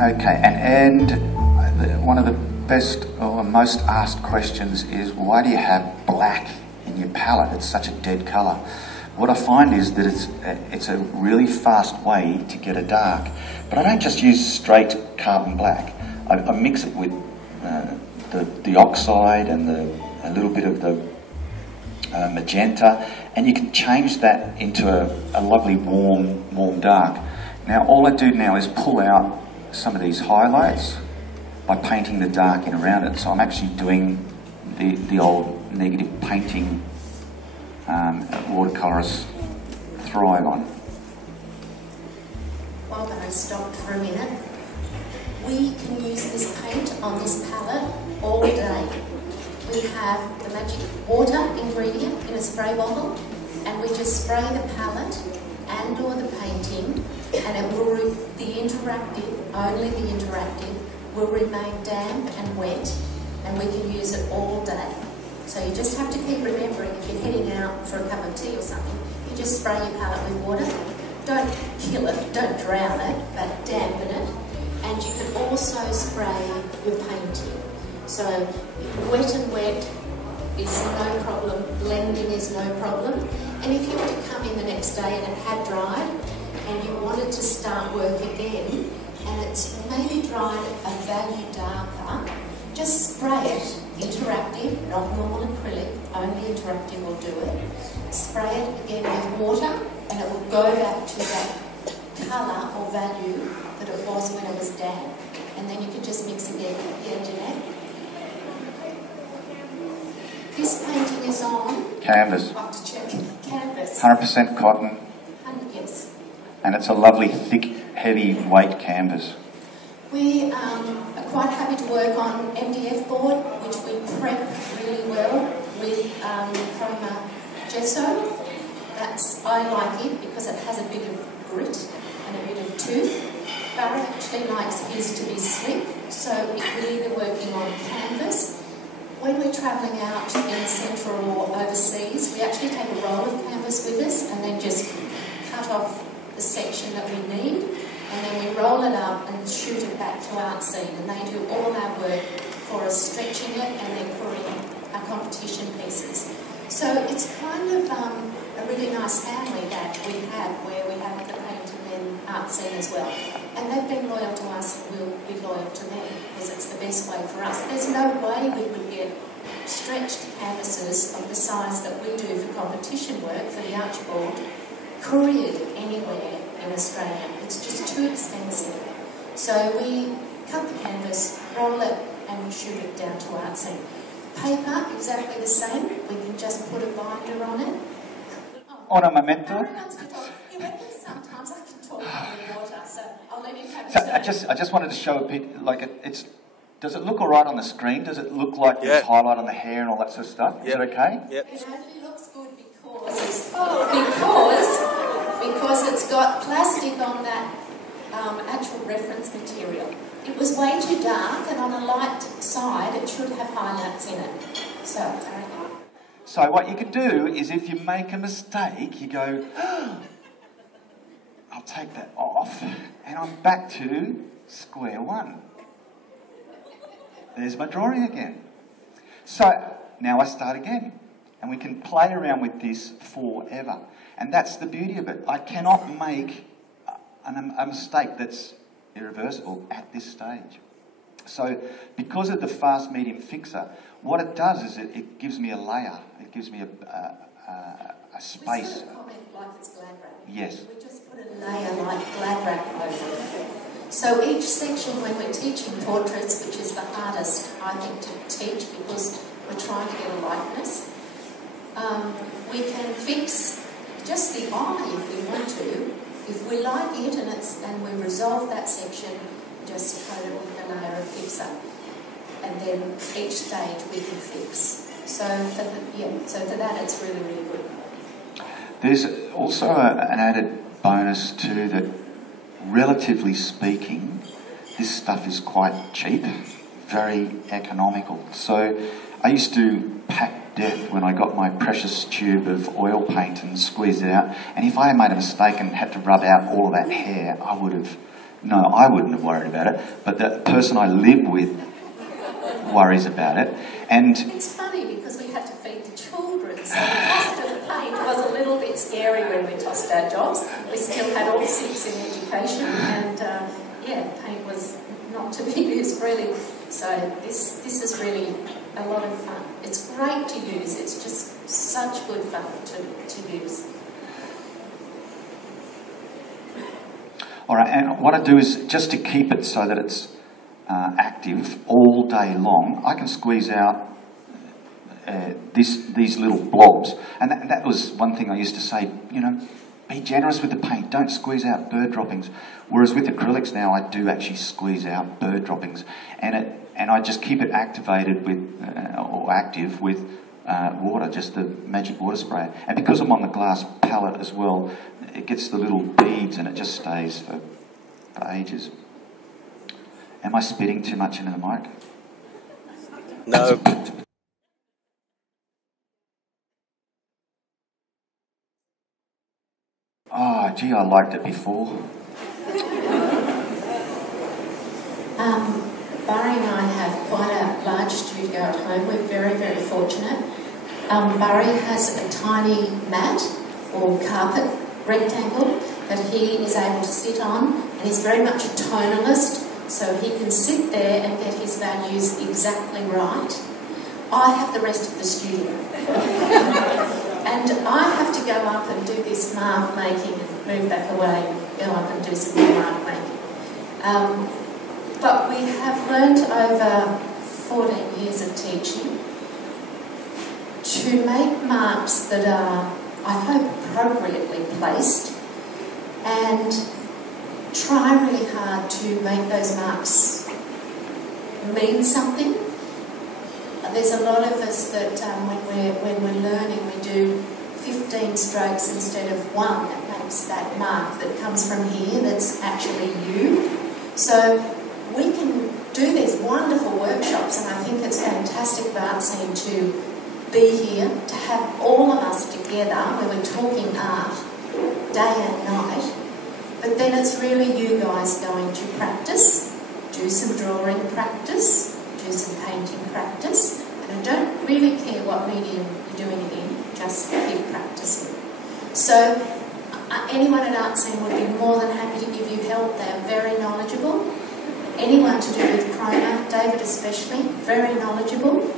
Okay, and one of the best or most asked questions is, why do you have black in your palette? It's such a dead colour. What I find is that it's a really fast way to get a dark. But I don't just use straight carbon black. I mix it with the oxide and a little bit of the magenta, and you can change that into a lovely warm dark. Now all I do now is pull out some of these highlights by painting the dark in around it. So I'm actually doing the old negative painting watercolourists thrive on. Well, when I stopped for a minute, we can use this paint on this palette all day. We have the magic water ingredient in a spray bottle, and we just spray the palette and or the painting, and it will, only the interactive, will remain damp and wet, and we can use it all day. So you just have to keep remembering, if you're heading out for a cup of tea or something, you just spray your palette with water. Don't kill it, don't drown it, but dampen it. And you can also spray your painting. So wet and wet is no problem, blending is no problem. And if you were to come in the next day and it had dried, and you wanted to start work again, and it's maybe dried a value darker, just spray it, interactive, not normal acrylic, only interactive will do it. Spray it again with water, and it will go back to that colour or value that it was when it was damp. And then you can just mix again. Yeah, Jeanette? This painting is on Canvas. I'd like to check. Canvas. 100% cotton. Yes. And it's a lovely, thick, heavy weight canvas. We are quite happy to work on MDF board, which we prep really well with Chroma gesso. I like it because it has a bit of grit and a bit of tooth. Barry actually likes his to be slick, so we're either working on canvas. When we're travelling out in Central or overseas, we actually take a roll of canvas with us and then just cut off the section that we need, and then we roll it up and shoot it back to Art Scene, and they do all our work for us, stretching it, and then pouring our competition pieces. So it's kind of a really nice family that we have, where we have the paint and then Art Scene as well. And they've been loyal to us, and we'll be loyal to them, because it's the best way for us. There's no way we would get stretched canvases of the size that we do for competition work for the Archibald couriered anywhere in Australia. It's just too expensive. So we cut the canvas, roll it, and shoot it down to Art Scene. Paper, exactly the same. We can just put a binder on it. On a memento. Everyone's to talk. Yeah, but sometimes I can talk underwater, so I'll let him have So I just wanted to show a bit, like it's. Does it look all right on the screen? Does it look like there's highlight on the hair and all that sort of stuff? Is it okay? It only looks good because it's got plastic on that actual reference material. It was way too dark, and on a light side it should have highlights in it. So what you can do is, if you make a mistake, you go, I'll take that off, and I'm back to square one. There's my drawing again. So now I start again, and we can play around with this forever. And that's the beauty of it. I cannot make a mistake that's irreversible at this stage. So because of the fast medium fixer, what it does is it gives me a layer. It gives me a space. We sort of comment like it's glad wrap. Yes. We just put a layer like glad wrap over it. So each section, when we're teaching portraits, which is the hardest, I think, to teach because we're trying to get a likeness, we can fix just the eye if we want to. If we like it and we resolve that section, just coat it with a layer of fixer. And then each stage we can fix. So for that it's really, really good. There's also an added bonus too, that relatively speaking, this stuff is quite cheap, very economical. So I used to pack death when I got my precious tube of oil paint and squeezed it out. And if I had made a mistake and had to rub out all of that hair, I would have No, I wouldn't have worried about it, but the person I live with worries about it. And it's funny because we had to feed the children, so the cost of paint was a little bit scary when we tossed our jobs. We still had all 6 in education, and paint was not to be used freely. So this is really a lot of fun. It's great to use. It's just such good fun to use. all right, and what I do is just to keep it so that it's active all day long, I can squeeze out these little blobs. And that was one thing I used to say, be generous with the paint, don't squeeze out bird droppings. Whereas with acrylics now, I do actually squeeze out bird droppings. And I just keep it activated with, or active with water, just the magic water spray. And because I'm on the glass palette as well, it gets the little beads and it just stays for ages. Am I spitting too much into the mic? No. Oh, gee, I liked it before. Barry and I have quite a large studio at home. We're very, very fortunate. Barry has a tiny mat or carpet rectangle that he is able to sit on, and he's very much a tonalist, so he can sit there and get his values exactly right. I have the rest of the studio. And I have to go up and do this mark making and move back away, go up and do some more mark making. But we have learned over 14 years of teaching to make marks that are, I hope, appropriately placed, and try really hard to make those marks mean something. There's a lot of us that when we're learning, we do 15 strokes instead of 1. That makes that mark that comes from here that's actually you. So we can do these wonderful workshops, and I think it's fantastic for art scene to be here, to have all of us together where we're talking art day and night. But then it's really you guys going to practice, do some drawing practice, do some painting practice, and I don't really care what medium you're doing it in, just keep practicing. So anyone at Art Scene would be more than happy to give you help. They're very knowledgeable. Anyone to do with Chroma, David especially, very knowledgeable.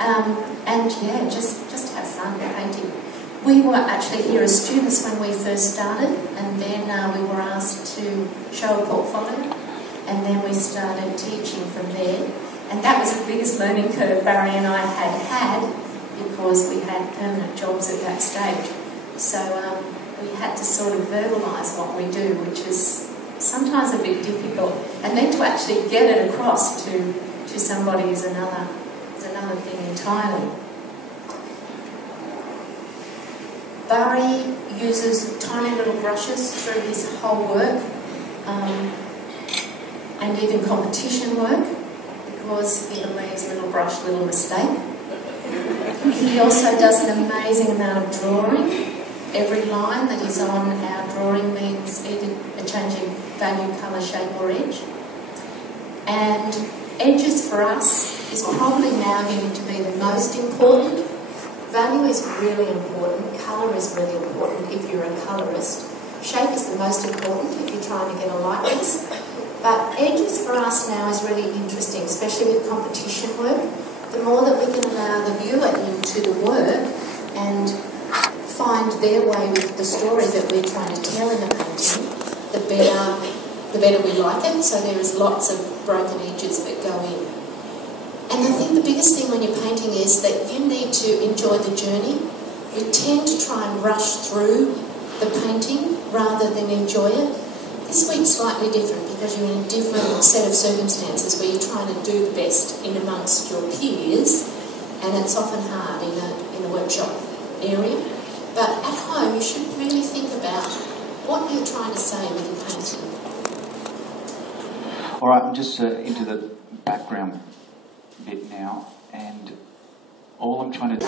And yeah, just have fun painting. We were actually here as students when we first started, and then we were asked to show a portfolio, and then we started teaching from there. And that was the biggest learning curve Barry and I had because we had permanent jobs at that stage. So we had to sort of verbalise what we do, which is sometimes a bit difficult. And then to actually get it across to somebody is another thing entirely. Barry uses tiny little brushes through his whole work, and even competition work, because he believes little brush, little mistake. He also does an amazing amount of drawing. Every line that is on our drawing means either a change in value, colour, shape or edge. And edges for us is probably now going to be the most important. Value is really important, colour is really important if you're a colourist. Shape is the most important if you're trying to get a likeness. But edges for us now is really interesting, especially with competition work. The more that we can allow the viewer into the work and find their way with the story that we're trying to tell in a painting, the better we like it. So there is lots of broken edges that go in. And I think the biggest thing when you're painting is that you need to enjoy the journey. We tend to try and rush through the painting rather than enjoy it. This week's slightly different because you're in a different set of circumstances where you're trying to do the best in amongst your peers, and it's often hard in a workshop area. But at home you should really think about what you're trying to say with your painting. All right, I'm just into the background bit now, and all I'm trying to do...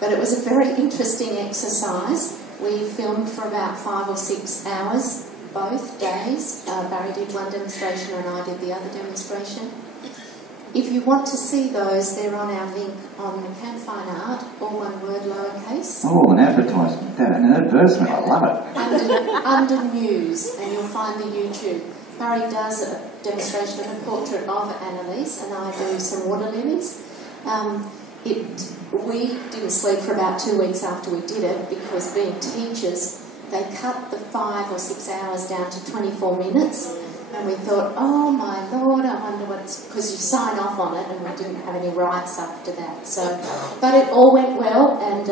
But it was a very interesting exercise. We filmed for about 5 or 6 hours both days. Barry did one demonstration and I did the other demonstration. If you want to see those, they're on our link on McCann Fine Art, all one word, lowercase. Oh, an advertisement, an advertisement, I love it. Under news, and you'll find the YouTube. Barry does a demonstration of a portrait of Annalise, and I do some water lilies. We didn't sleep for about 2 weeks after we did it, because being teachers, they cut the 5 or 6 hours down to 24 minutes. And we thought, oh my Lord, I wonder what's... Because you sign off on it, and we didn't have any rights after that. So, but it all went well, and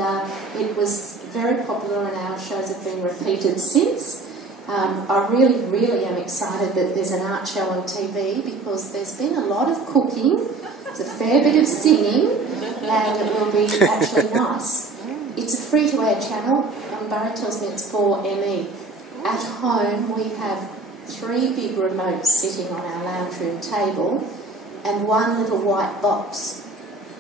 it was very popular, and our shows have been repeated since. I really, really am excited that there's an art show on TV, because there's been a lot of cooking, there's a fair bit of singing, and it will be actually nice. It's a free-to-air channel, and Barry tells me it's 4ME. At home, we have 3 big remotes sitting on our lounge room table and 1 little white box.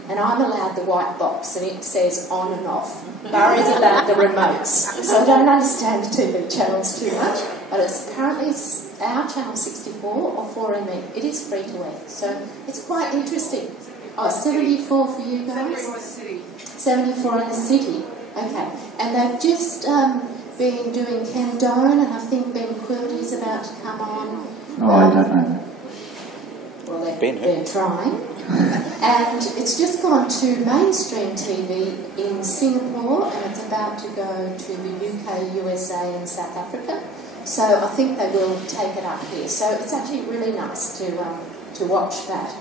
And I'm allowed the white box, and it says on and off. Barry's allowed the remotes. So I don't understand TV channels too much, but apparently it's our channel 64 or 4ME. It is free to air, so it's quite interesting. Oh, 74 for you guys? 74 city. 74 in the city. Okay. And they've just been doing Ken Doan, and I think Ben Quilty's about to come on. Oh, I don't know that. Well, they're trying. And it's just gone to mainstream TV in Singapore, and it's about to go to the UK, USA and South Africa. So I think they will take it up here. So it's actually really nice to watch that.